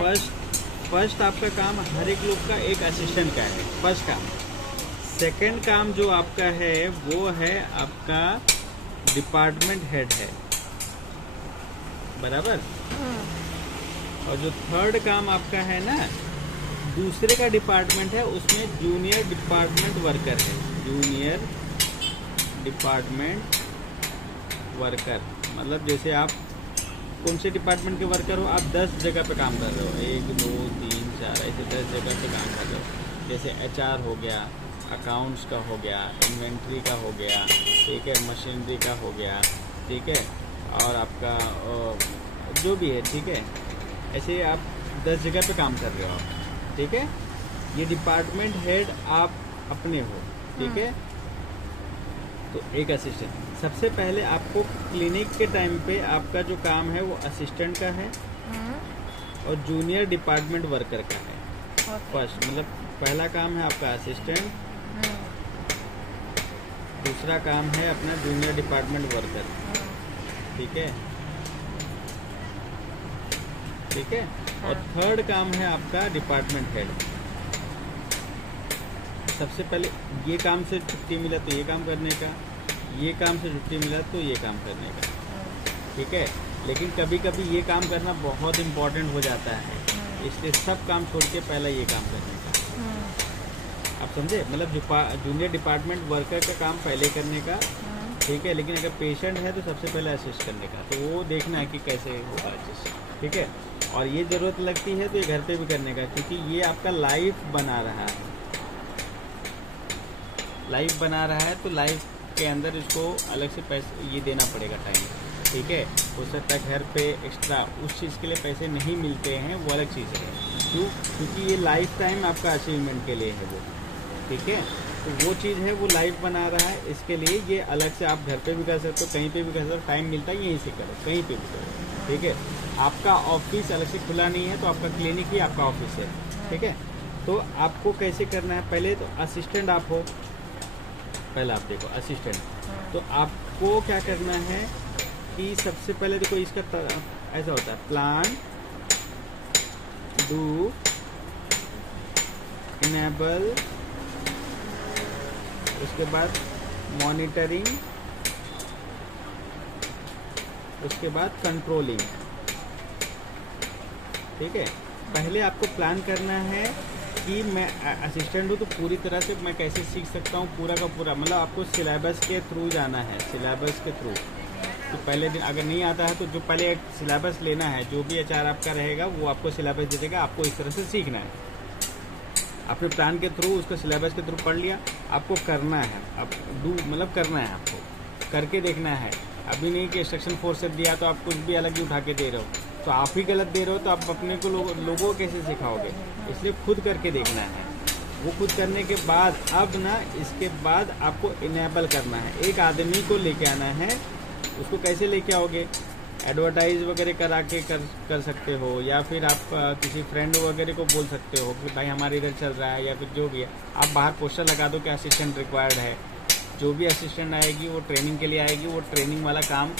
First आपका काम हर एक लोग का एक असिस्टेंट का है, फर्स्ट काम। सेकंड काम जो आपका है वो है आपका डिपार्टमेंट हेड है, बराबर। और जो थर्ड काम आपका है ना, दूसरे का डिपार्टमेंट है, उसमें जूनियर डिपार्टमेंट वर्कर है। जूनियर डिपार्टमेंट वर्कर मतलब जैसे आप कौन से डिपार्टमेंट के वर्कर हो, आप 10 जगह पे काम कर रहे हो, 1 2 3 4 ऐसे 10 जगह पे काम कर रहे हो। जैसे HR हो गया, अकाउंट्स का हो गया, इन्वेंट्री का हो गया, ठीक है, मशीनरी का हो गया, ठीक है, और आपका जो भी है, ठीक है, ऐसे आप 10 जगह पे काम कर रहे हो आप, ठीक है। ये डिपार्टमेंट हेड आप अपने हो, ठीक है। तो एक असिस्टेंट, सबसे पहले आपको क्लिनिक के टाइम पे आपका जो काम है वो असिस्टेंट का है और जूनियर डिपार्टमेंट वर्कर का है। फर्स्ट मतलब पहला काम है आपका असिस्टेंट, दूसरा काम है अपना जूनियर डिपार्टमेंट वर्कर, ठीक है, ठीक है। और थर्ड काम है आपका डिपार्टमेंट हेड। सबसे पहले ये काम से छुट्टी मिला तो ये काम करने का, ये काम से छुट्टी मिला तो ये काम करने का, ठीक है। लेकिन कभी कभी ये काम करना बहुत इम्पोर्टेंट हो जाता है, इसलिए सब काम छोड़ के पहला ये काम करने का। आप समझे, मतलब जूनियर डिपार्टमेंट वर्कर का काम पहले करने का, ठीक है। लेकिन अगर पेशेंट है तो सबसे पहले असिस्ट करने का, तो वो देखना है कि कैसे होगा असिस्ट, ठीक है। और ये ज़रूरत लगती है तो ये घर पे भी करने का, क्योंकि ये आपका लाइफ बना रहा है, लाइफ बना रहा है, तो लाइफ के अंदर इसको अलग से पैसे ये देना पड़ेगा टाइम, ठीक है। हो सकता है घर पे एक्स्ट्रा उस चीज़ के लिए पैसे नहीं मिलते हैं, वो अलग चीज़ है। क्यों? क्योंकि ये लाइफ टाइम आपका अचीवमेंट के लिए है वो, ठीक है। तो वो चीज़ है, वो लाइफ बना रहा है, इसके लिए ये अलग से आप घर पे भी कर सकते हो, कहीं पे भी कर सकते हो, टाइम मिलता है यहीं से करो, कहीं पे भी करो, ठीक है। आपका ऑफिस अलग से खुला नहीं है, तो आपका क्लिनिक ही आपका ऑफिस है, ठीक है। तो आपको कैसे करना है, पहले तो असिस्टेंट आप हो, पहले आप देखो असिस्टेंट। तो आपको क्या करना है कि सबसे पहले देखो इसका ऐसा होता है, प्लान, डू, इनेबल, उसके बाद मॉनिटरिंग, उसके बाद कंट्रोलिंग, ठीक है। पहले आपको प्लान करना है कि मैं असिस्टेंट हूँ तो पूरी तरह से मैं कैसे सीख सकता हूँ पूरा का पूरा, मतलब आपको सिलेबस के थ्रू जाना है, सिलेबस के थ्रू। तो पहले दिन अगर नहीं आता है तो जो पहले सिलेबस लेना है, जो भी HR आपका रहेगा वो आपको सिलेबस दे देगा, आपको इस तरह से सीखना है। आपने प्लान के थ्रू उसको सिलेबस के थ्रू पढ़ लिया, आपको करना है, अब डू मतलब करना है, आपको करके देखना है। अभी नहीं कि इंस्ट्रक्शन फोर्स से दिया तो आप कुछ भी अलग ही उठा के दे रहे हो, तो आप ही गलत दे रहे हो, तो आप अपने को लोगों को कैसे सिखाओगे। इसलिए खुद करके देखना है। वो खुद करने के बाद अब ना इसके बाद आपको इनेबल करना है, एक आदमी को लेके आना है। उसको कैसे लेके आओगे, एडवर्टाइज वगैरह करा के कर सकते हो, या फिर आप किसी फ्रेंड वगैरह को बोल सकते हो कि भाई हमारे इधर चल रहा है, या फिर जो भी है आप बाहर पोस्टर लगा दो कि असिस्टेंट रिक्वायर्ड है। जो भी असिस्टेंट आएगी वो ट्रेनिंग के लिए आएगी, वो ट्रेनिंग वाला काम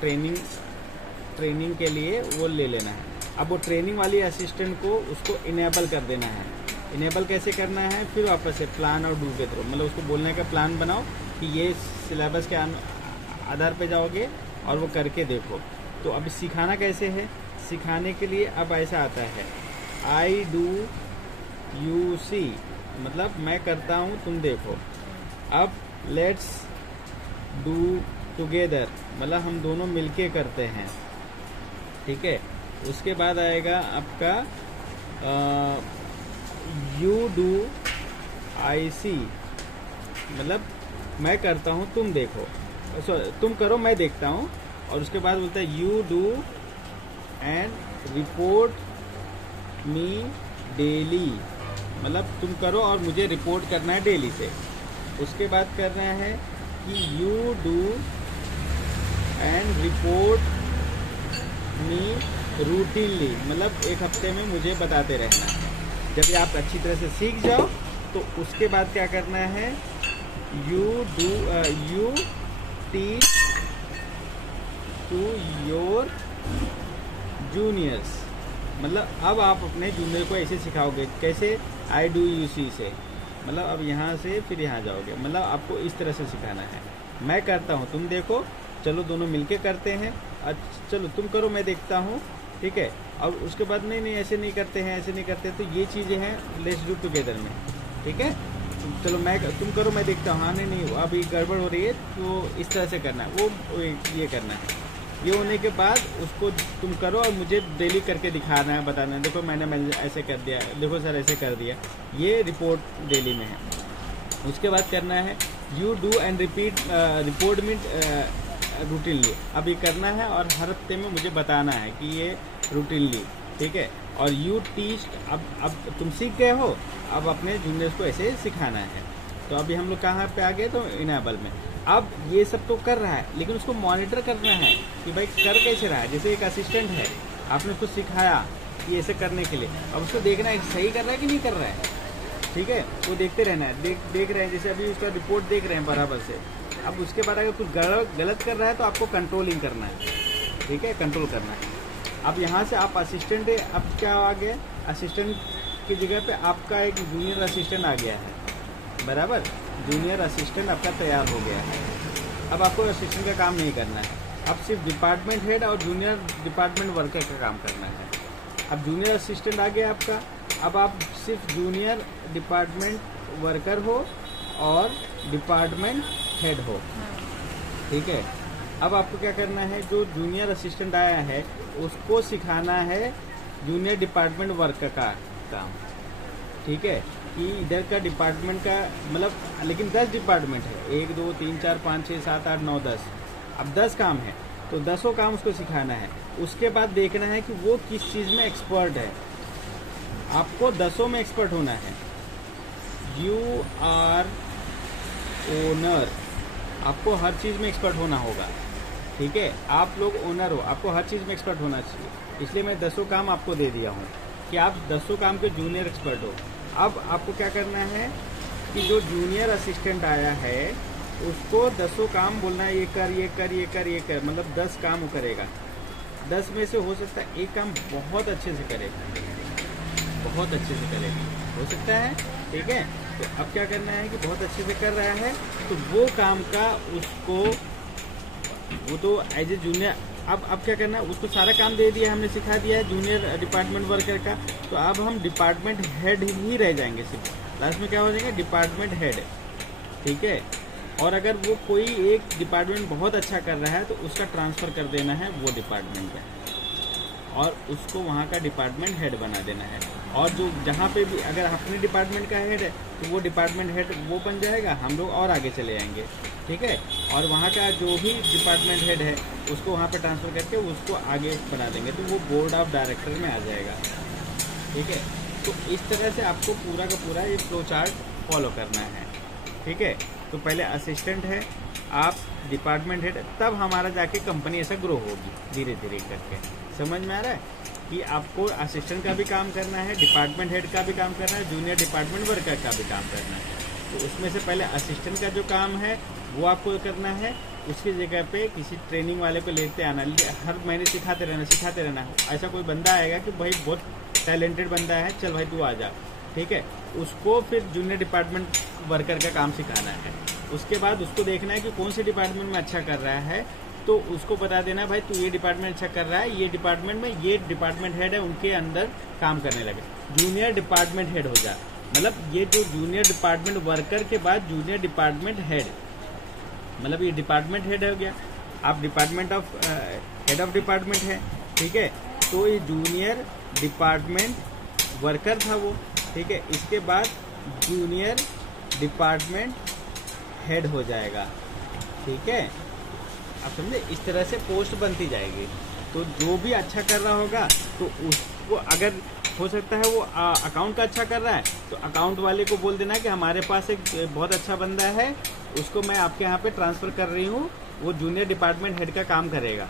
ट्रेनिंग के लिए वो ले लेना है। अब वो ट्रेनिंग वाली असिस्टेंट को उसको इनेबल कर देना है। इनेबल कैसे करना है, फिर वापस से प्लान और डू के थ्रू, मतलब उसको बोलने का प्लान बनाओ कि ये सिलेबस के आधार पे जाओगे और वो करके देखो। तो अब सिखाना कैसे है, सिखाने के लिए अब ऐसा आता है, आई डू यू सी, मतलब मैं करता हूँ तुम देखो। अब लेट्स डू टुगेदर, मतलब हम दोनों मिलके करते हैं, ठीक है। उसके बाद आएगा आपका यू डू आई सी, मतलब मैं करता हूँ तुम देखो, तुम करो मैं देखता हूँ। और उसके बाद बोलता है you do and report me daily, मतलब तुम करो और मुझे रिपोर्ट करना है डेली से। उसके बाद करना है कि you do and report me routinely, मतलब एक हफ्ते में मुझे बताते रहना है। जब ये आप अच्छी तरह से सीख जाओ तो उसके बाद क्या करना है, you teach to your juniors, मतलब अब आप अपने जूनियर को ऐसे सिखाओगे, कैसे, आई डू यू सी से, मतलब अब यहाँ से फिर यहाँ जाओगे, मतलब आपको इस तरह से सिखाना है। मैं करता हूँ, तुम देखो, चलो दोनों मिलके करते हैं। अच्छा चलो तुम करो, मैं देखता हूँ, ठीक है। और उसके बाद नहीं नहीं ऐसे नहीं करते हैं, ऐसे नहीं करते, तो ये चीज़ें हैं लेट्स डू टुगेदर में, ठीक है। चलो तुम करो, मैं देखता हूँ। हाँ नहीं नहीं अभी गड़बड़ हो रही है, तो इस तरह से करना है, वो ये करना है। ये होने के बाद उसको तुम करो और मुझे डेली करके दिखाना है, बताना है, देखो मैंने ऐसे कर दिया, देखो सर ऐसे कर दिया, ये रिपोर्ट डेली में है। उसके बाद करना है you do and repeat report meet routinely. अब ये करना है और हर हफ्ते में मुझे बताना है कि ये रूटीनली, ठीक है। और यू टीच, अब तुम सीख गए हो, अब अपने जूनियर्स को ऐसे सिखाना है। तो अभी हम लोग कहाँ पे आ गए, तो इनेबल में। अब ये सब तो कर रहा है, लेकिन उसको मॉनिटर करना है कि भाई कर कैसे रहा है। जैसे एक असिस्टेंट है, आपने उसको सिखाया कि ऐसे करने के लिए, अब उसको देखना है सही कर रहा है कि नहीं कर रहा है, ठीक है। वो देखते रहना है, देख रहे हैं, जैसे अभी उसका रिपोर्ट देख रहे हैं बराबर से। अब उसके बाद अगर कुछ गलत कर रहा है तो आपको कंट्रोलिंग करना है, ठीक है, कंट्रोल करना है। अब यहाँ से आप असिस्टेंट, अब क्या आ गया, असिस्टेंट की जगह पे आपका एक जूनियर असिस्टेंट आ गया है, बराबर। जूनियर असिस्टेंट आपका तैयार हो गया है। अब आपको असिस्टेंट का काम नहीं करना है, अब सिर्फ डिपार्टमेंट हेड और जूनियर डिपार्टमेंट वर्कर का काम करना है। अब जूनियर असिस्टेंट आ गया आपका, अब आप सिर्फ जूनियर डिपार्टमेंट वर्कर हो और डिपार्टमेंट हेड हो, ठीक है। अब आपको क्या करना है, जो जूनियर असिस्टेंट आया है उसको सिखाना है जूनियर डिपार्टमेंट वर्कर का काम, ठीक है। कि इधर का डिपार्टमेंट का मतलब, लेकिन 10 डिपार्टमेंट है, 1 2 3 4 5 6 7 8 9 10, अब 10 काम है, तो 10 काम उसको सिखाना है। उसके बाद देखना है कि वो किस चीज़ में एक्सपर्ट है। आपको 10 में एक्सपर्ट होना है। यू आर ओनर, आपको हर चीज़ में एक्सपर्ट होना होगा, ठीक है। आप लोग ओनर हो, आपको हर चीज़ में एक्सपर्ट होना चाहिए। इसलिए मैं 10 काम आपको दे दिया हूँ कि आप 10 काम के जूनियर एक्सपर्ट हो। अब आपको क्या करना है कि जो जूनियर असिस्टेंट आया है उसको 10 काम बोलना है, ये कर ये कर ये कर ये कर, मतलब 10 काम वो करेगा। 10 में से हो सकता है एक काम बहुत अच्छे से करेगा, बहुत अच्छे से करेगा, हो सकता है, ठीक है। तो अब क्या करना है कि बहुत अच्छे से कर रहा है, तो वो काम का उसको, वो तो एज ए जूनियर, अब क्या करना है, उसको सारा काम दे दिया, हमने सिखा दिया है जूनियर डिपार्टमेंट वर्कर का। तो अब हम डिपार्टमेंट हेड ही रह जाएंगे, सिर्फ लास्ट में क्या हो जाएगा, डिपार्टमेंट हेड, ठीक है। और अगर वो कोई एक डिपार्टमेंट बहुत अच्छा कर रहा है तो उसका ट्रांसफ़र कर देना है वो डिपार्टमेंट का, और उसको वहाँ का डिपार्टमेंट हेड बना देना है। और जो जहाँ पे भी अगर अपने डिपार्टमेंट का हेड है तो वो डिपार्टमेंट हेड वो बन जाएगा, हम लोग और आगे चले जाएंगे, ठीक है। और वहाँ का जो भी डिपार्टमेंट हेड है उसको वहाँ पे ट्रांसफ़र करके उसको आगे बना देंगे, तो वो बोर्ड ऑफ डायरेक्टर में आ जाएगा, ठीक है। तो इस तरह से आपको पूरा का पूरा ये फ्लो चार्ट फॉलो करना है, ठीक है। तो पहले असिस्टेंट है, आप डिपार्टमेंट हेड, तब हमारा जाके कंपनी ऐसा ग्रो होगी धीरे धीरे करके। समझ में आ रहा है कि आपको असिस्टेंट का भी काम करना है, डिपार्टमेंट हेड का भी काम करना है, जूनियर डिपार्टमेंट वर्कर का भी काम करना है। तो उसमें से पहले असिस्टेंट का जो काम है वो आपको करना है, उसकी जगह पे किसी ट्रेनिंग वाले को लेते आना, हर महीने सिखाते रहना। ऐसा कोई बंदा आएगा कि भाई बहुत टैलेंटेड बंदा है, चल भाई तू आ जा, ठीक है। उसको फिर जूनियर डिपार्टमेंट वर्कर का काम सिखाना है। उसके बाद उसको देखना है कि कौन से डिपार्टमेंट में अच्छा कर रहा है, तो उसको बता देना भाई तू ये डिपार्टमेंट अच्छा कर रहा है, ये डिपार्टमेंट में ये डिपार्टमेंट हेड है, उनके अंदर काम करने लगे, जूनियर डिपार्टमेंट हेड हो जा। मतलब ये जो जूनियर डिपार्टमेंट वर्कर के बाद जूनियर डिपार्टमेंट हेड, मतलब ये डिपार्टमेंट हेड हो गया, आप department of head of department है, ठीक है। तो ये जूनियर डिपार्टमेंट वर्कर था वो, ठीक है। इसके बाद जूनियर डिपार्टमेंट हेड हो जाएगा, ठीक है। आप समझे, इस तरह से पोस्ट बनती जाएगी। तो जो भी अच्छा कर रहा होगा तो उसको, अगर हो सकता है वो अकाउंट का अच्छा कर रहा है तो अकाउंट वाले को बोल देना कि हमारे पास एक बहुत अच्छा बंदा है, उसको मैं आपके यहाँ पे ट्रांसफ़र कर रही हूँ, वो जूनियर डिपार्टमेंट हेड का काम करेगा।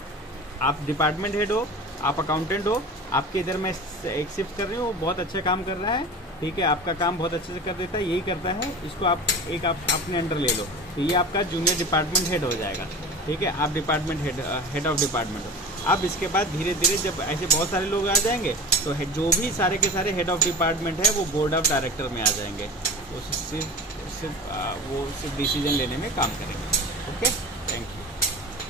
आप डिपार्टमेंट हेड हो, आप अकाउंटेंट हो, आपके इधर मैं एक शिफ्ट कर रही हूँ, वो बहुत अच्छा काम कर रहा है, ठीक है, आपका काम बहुत अच्छे से कर देता है, यही करता है, इसको आप अपने अंडर ले लो, तो ये आपका जूनियर डिपार्टमेंट हेड हो जाएगा। ठीक है, आप डिपार्टमेंट हेड ऑफ डिपार्टमेंट हो। अब इसके बाद धीरे धीरे जब ऐसे बहुत सारे लोग आ जाएंगे तो जो भी सारे के सारे हेड ऑफ डिपार्टमेंट है वो बोर्ड ऑफ डायरेक्टर में आ जाएंगे, तो सिर्फ वो सिर्फ डिसीजन लेने में काम करेंगे। Okay, thank you.